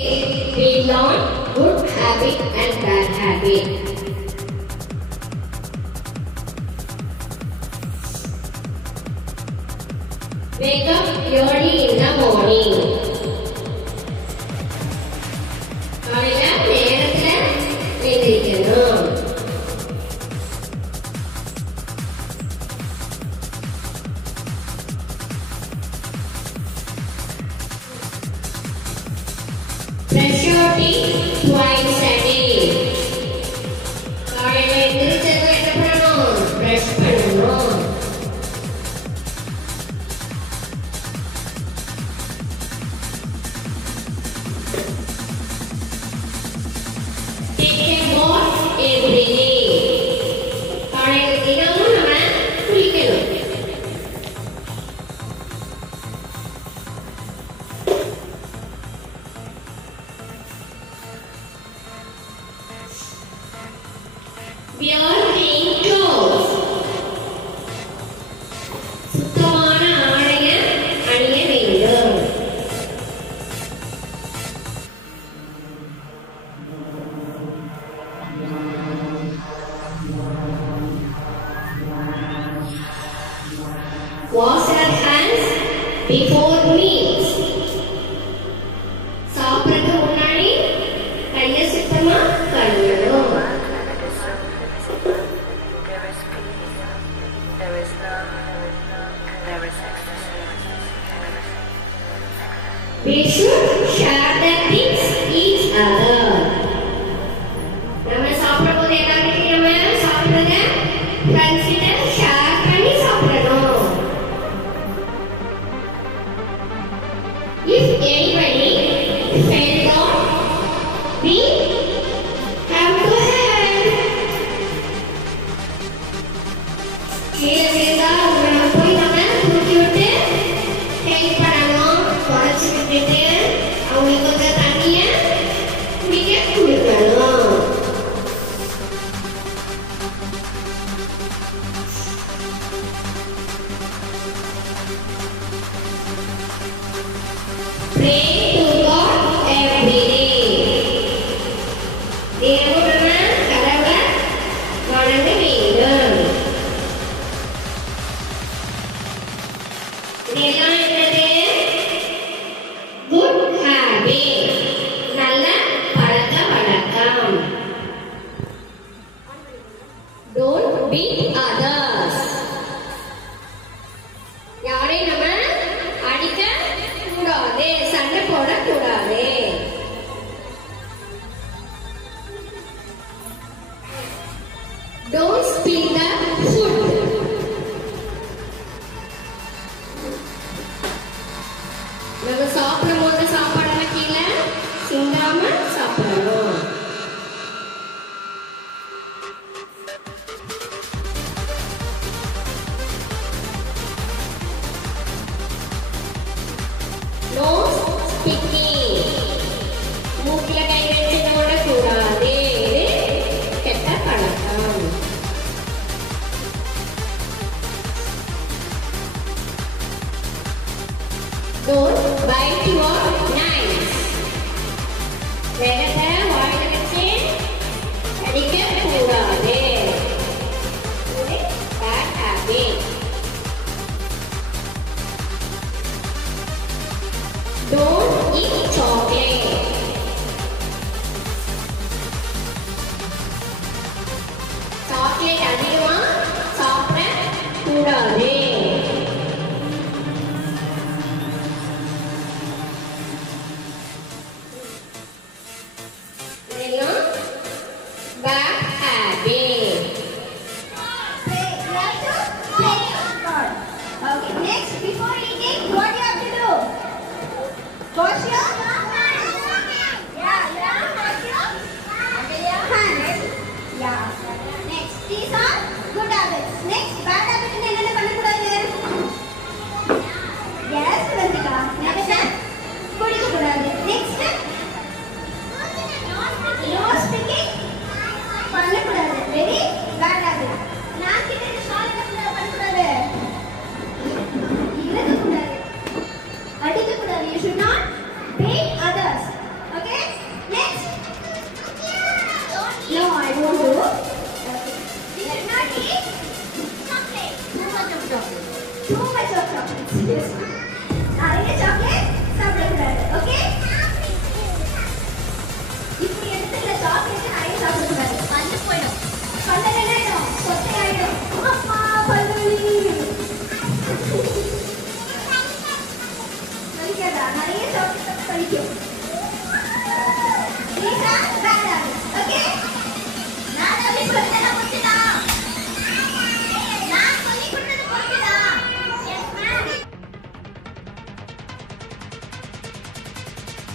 We learn good habit and bad habit. Wake up early in the morning. காலையில நேரத்துல எழுந்திரிக்கணும். Brush your teeth twice a day. காலையில எழுந்திரிச்சதும் என்ன பண்ணணும்? Brush பண்ணணும். Take a bath every day. காலையில தினமும் நம்ம குளிக்கணும். Wear clean clothes. சுத்தமான ஆடைய அணிய வேண்டும். Wash your hands before meals. சாப்பிடுறதுக்கு முன்னாடி கையை சுத்தமா கழுவணும். We should share the things each other. நம்ம சாப்பிடும்போது எல்லாருக்கும் நம்ம சாப்பிடுறத friends கிட்ட share பண்ணி சாப்பிடணும். If anybody fell down, we have to help. கீழே விழுந்தா நம்ம போய் நம்ம தூக்கி விட்டு help பண்ணணும். குறைச்சி விட்டுட்டு அவங்களுக்கு கொஞ்சம் தண்ணியை குடிக்க கொடுக்கணும். Pray to God every day. தினமும் நம்ம கடவுளை வணங்க வேண்டும். இதெல்லாம் என்னது? Good habit. நல்ல பழக்க வழக்கம். Don't beat others. யாரையும் நம்ம அடிக்க கூடாது, சண்டை போடக்கூடாது. Don't spill the food. நம்ம சாப்பிடும்போது சாப்பாடெல்லாம் கீழே சிந்தாம சாப்பிடணும். No speaking. மூக்குல கை வச்சு ஓடக்கூடாது. இது கெட்ட பழக்கம். Don't bite your knives. வேகத்தை வாயில வச்சு அடிக்க கூடாது. இது bad habit. Don't eat chocolate. Chocolate அதிகமா சாப்பிட கூடாது.